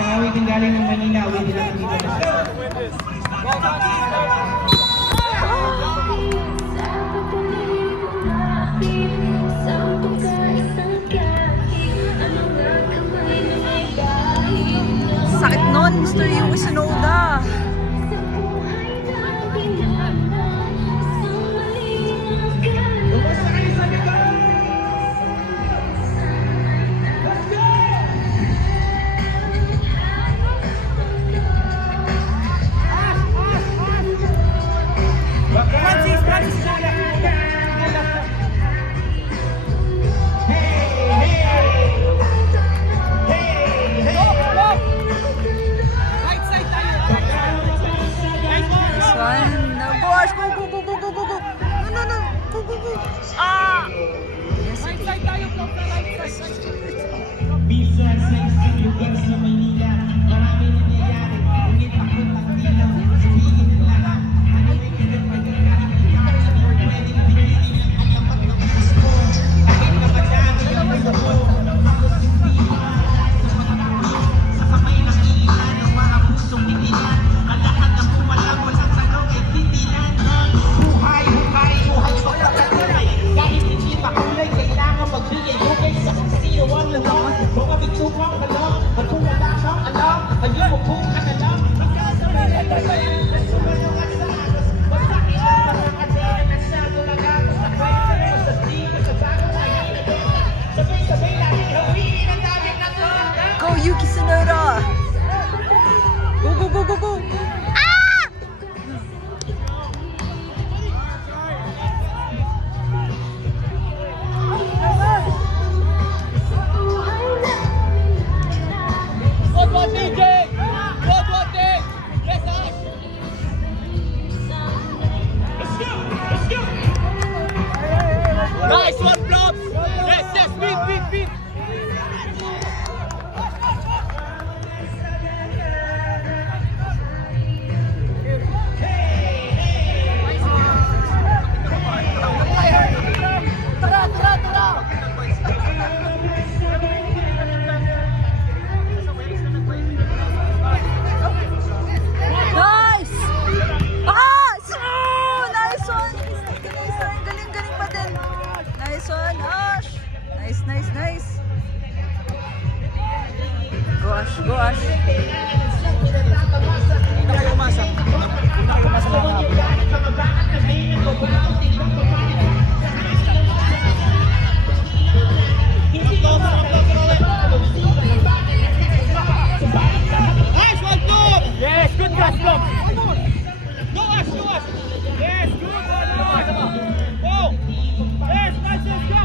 awit yung galing ng Manila, awit din natin dito. Sakit nun, Mr. Yui Sonoda. Minsan sa isang lugar sa Maynila, marami nangyayari, ngunit ako lang bilang sabihin ng lahat. Ano may ganun magkakakitaan, pwede pinili ang tapat ng gusto. Kahit na madami ang mundo ko, ako hindi mahalal sa mga tao. Sa kamay ng ilan ng mga pusong bitilan, ang lahat ng pumalang walang tanong ay titilan. Buhay, buhay, buhay sa pagkatuloy. Kahit hindi makulay, kailangan magbigay-bugay sa sino ang lalong. Mga bigtupang alam, at kung wala kang alam, ayun mo kung kanalam. Magkasabay na tayo, nasumayungan sa anos. Masakit ang mga kadera na siya tulagatos sa kwento. Sa stika, sa bago na hinagos. Sabay-sabay natin hawiin ang daming natulog. Go Yuki Sonoda! Go, go, go, go, go! Nice one, Flops! Yes, yes, beat! Nice! Nice one! Galing pa din. Nice one, Ash! Nice. Go, Ash. Hindi kayo umasa. Nice one, Flop! Yes, good pass, Flop! Go, Ash! Yes, good! Go! Yes, nice, go!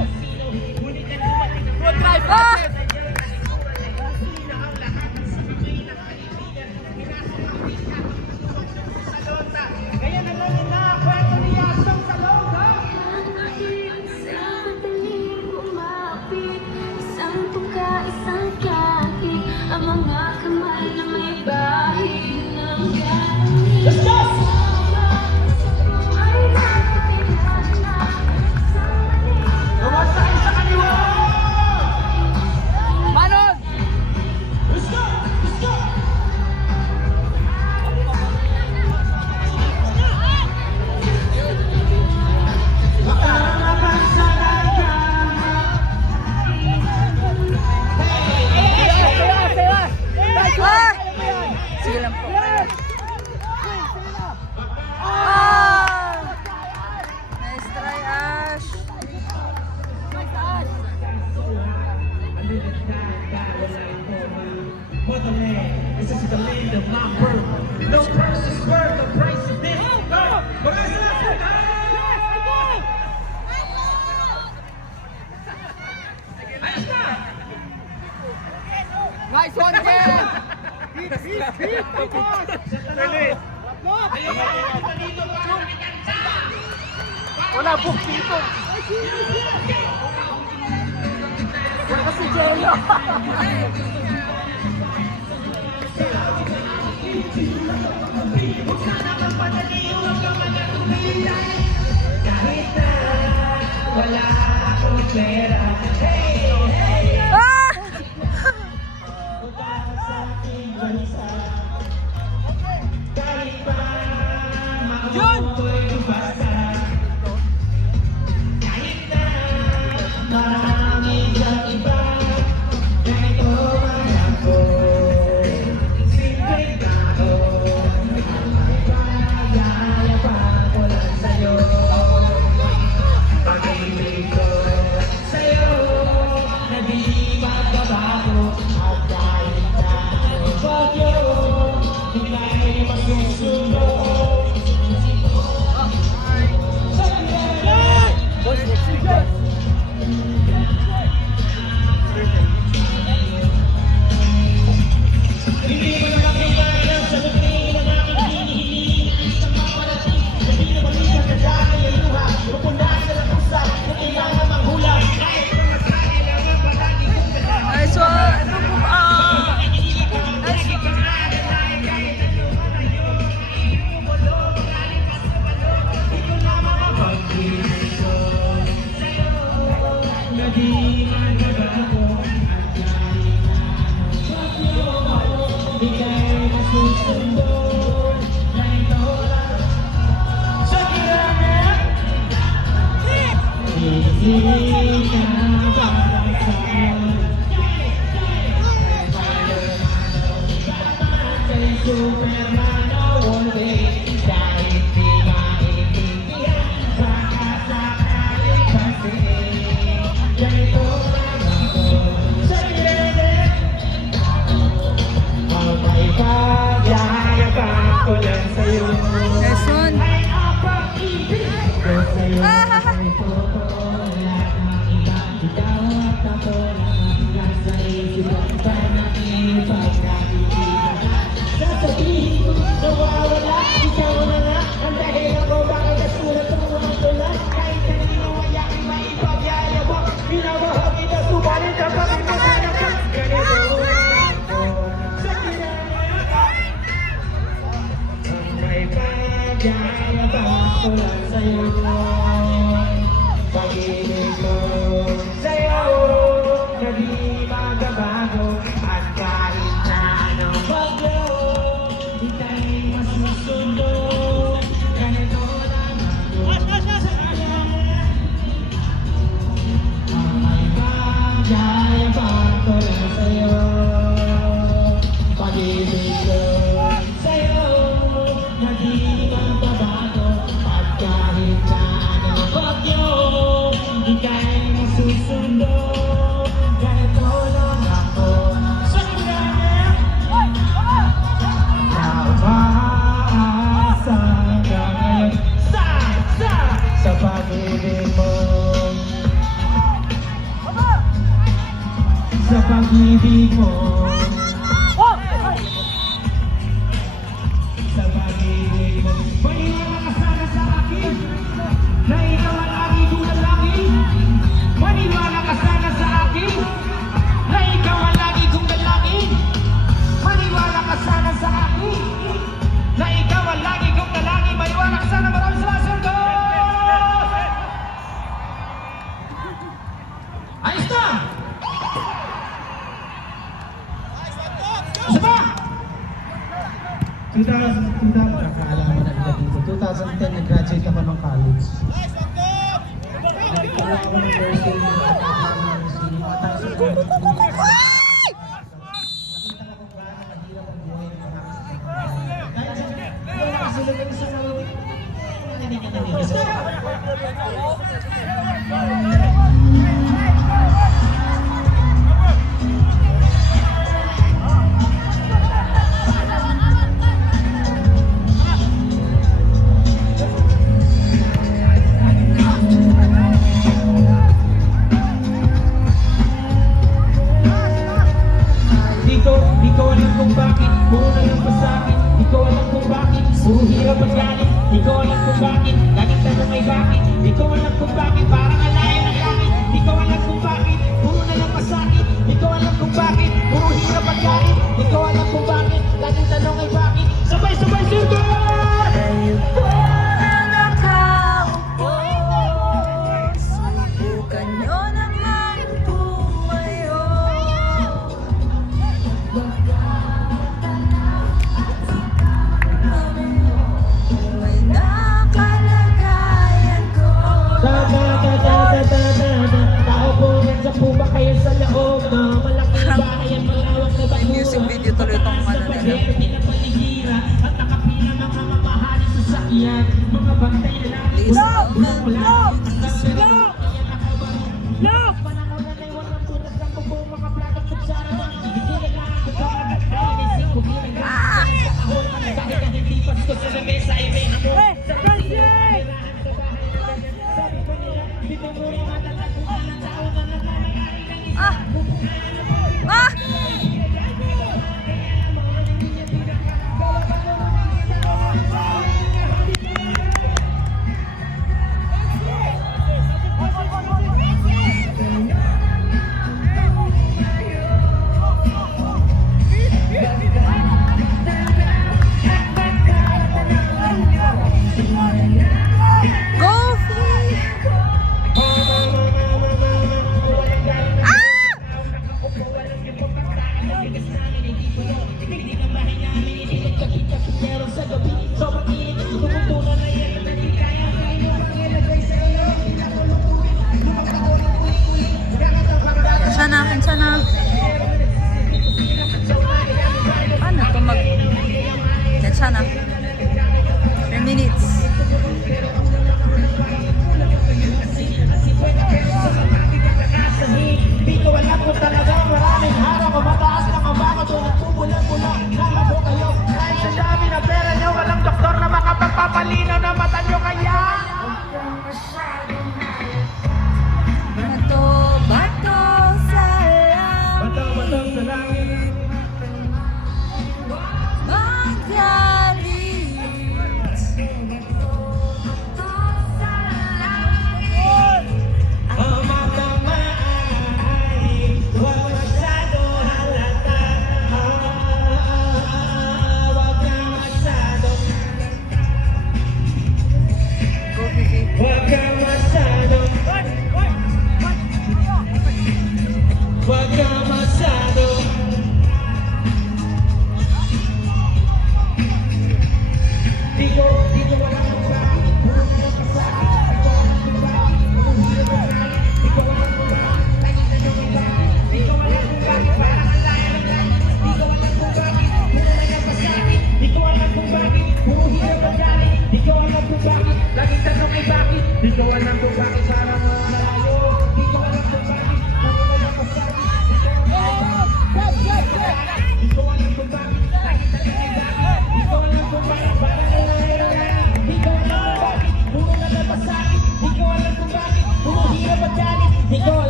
Good drive, Ah! Kaya naman kwento niya sa salong, ha? Isang tuka, isang kahit ang mga kamay na may bahid ng galing. Let's go! Lumasain sa kaliwa! Manon! Let's go! Ah! Sige lang po. Nice try, Ash. Motherland, this is the land of my birth. No curse is worth the price of this. Nice one, Ken! Wala book dito. Wala kasi Jello. Kahit na wala akong pera. Hey, hey! Ah! Sa aking bansa. Kahit pa mako'y basa. Kahit na marami siyang iba, ganito man ako. Simpleng tao, may pagyayapan ko lang sa'yo. Pag-ibig ko sa'yo na di magbabago. At kahit na anong bagyo, ika'y masusunod. Boss, next week yan. Hindi mo na kailangan sa luting na aking hinihiling. Sa mga parating, hindi na balikan na dahil ang luha. Pupundahan sa lakusa, na kailangan manghula. Kahit na masaya lang ang palagi kong gala. Nice one! Nice Pag-ibig ko sa'yo na di magbabago. At kahit na anong bagyo, ika'y masusunod. Na ito lang sa kiranan. Hindi ka para sa'yo. Kay Superman all day. Kahit di maintindihan, baka sakaling kasi ganito lang ako sa kiranan. Ang may pagyayapan ko lang sa'yo. Nice one! Ay ang pag-ibig ko sa'yo ay totoo. Lahat ng iba, ikaw at ako lang ang nasa isip ko. Panaginip pagkakikita. Sasabihin ko, nawawala, ikaw na nga. Ang dahilan ko, bakit nasulat ang mga tulas. Kahit kanino ay aking maipagyayabang. Pinabahag kita, subalit ang pag-ibig ko. Ganito ako sa kinanan. Ang may pagyayabang ko lang sa'yo. Pag-ibig ko sa'yo na di magbabago. At kahit na anong bagyo, ika'y masusunod. Ganito lang ako sa kinanan. Ang may pagyayabang ko lang sa'yo. Pag-ibig ko sa'yo na di magbabago. At kahit na anong bagyo, ika'y masusunod. Ganito lang ako sa kinanan. Na umaasa ka ngayon sa pag-ibig mo. Sa pag-ibig mo. Sa pag-ibig mo. Maniwala ka sana sa akin na ikaw ang aking dalangin. Maniwala ka sana sa akin na ikaw ang lagi kong dalangin. Maniwala ka sana sa akin na ikaw ang lagi kong dalangin. Maniwala ka sana. Maraming salamat sa inyo. Ayos na! Isa pa! 2000, nakakaalaman na nila dito. 2010, nag-graduate ako ng college. Nagpala ako ng nursing. Nakita ko kung gaano mahirap ang buhay ng mga kasama. Dahil sa wala kasi lang yung isang narinig ka kanina. Di ko alam kung bakit, puro na lang pa sa'kin. Di ko alam kung bakit, puro hirap at galit. Di ko alam kung bakit, laging tanong ay bakit. Di ko alam kung bakit, parang alayo ng langit. Di ko alam kung bakit, puro na lang pa sa'kin. Di ko alam kung bakit, puro hirap at galit. Di ko alam kung bakit, laging tanong ay bakit. Sabay-sabay sirgo! Subukan nyo naman pumayo.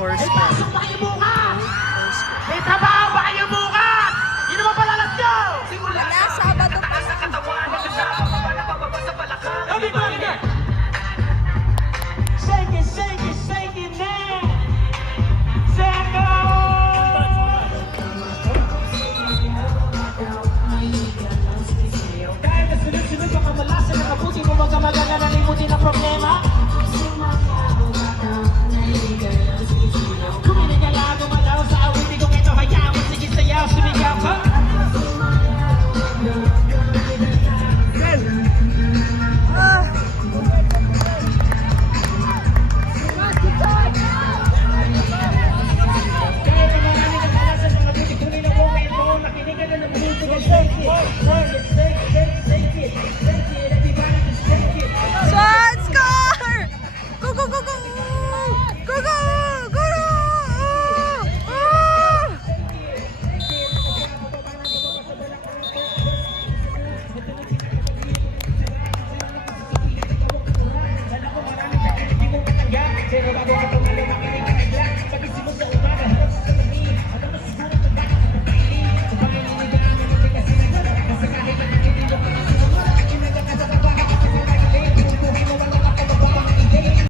Four May square. pasok ba kayo bukas? Four square. May trabaho ba kayo bukas? Yun naman pala lang nyo! Simula Wala, Sabado pa sa katawan, nagsasama ka pa na pababa sa balakang. Sabi ko, halika! Shake it, shake it, shake it now! Seko! Kahit na sunod-sunod baka malasa na kabuti kung baga magaga nalimutin ang problema. Kuminigala, gumalaw sa awitin kong ito hayaan mo, sige sayaw, sumigaw ka. Ah! Kahit na maraming nakalasan ng mabuti, kunin ang momento, nakinig ka na ng music, and shake it, shake it, shake it, shake it, shake it, everybody just shake it. Shot score! Go, go, go, go! Go, go! Go! Ah! Alam ko maraming takinig kong katanggap, pero bago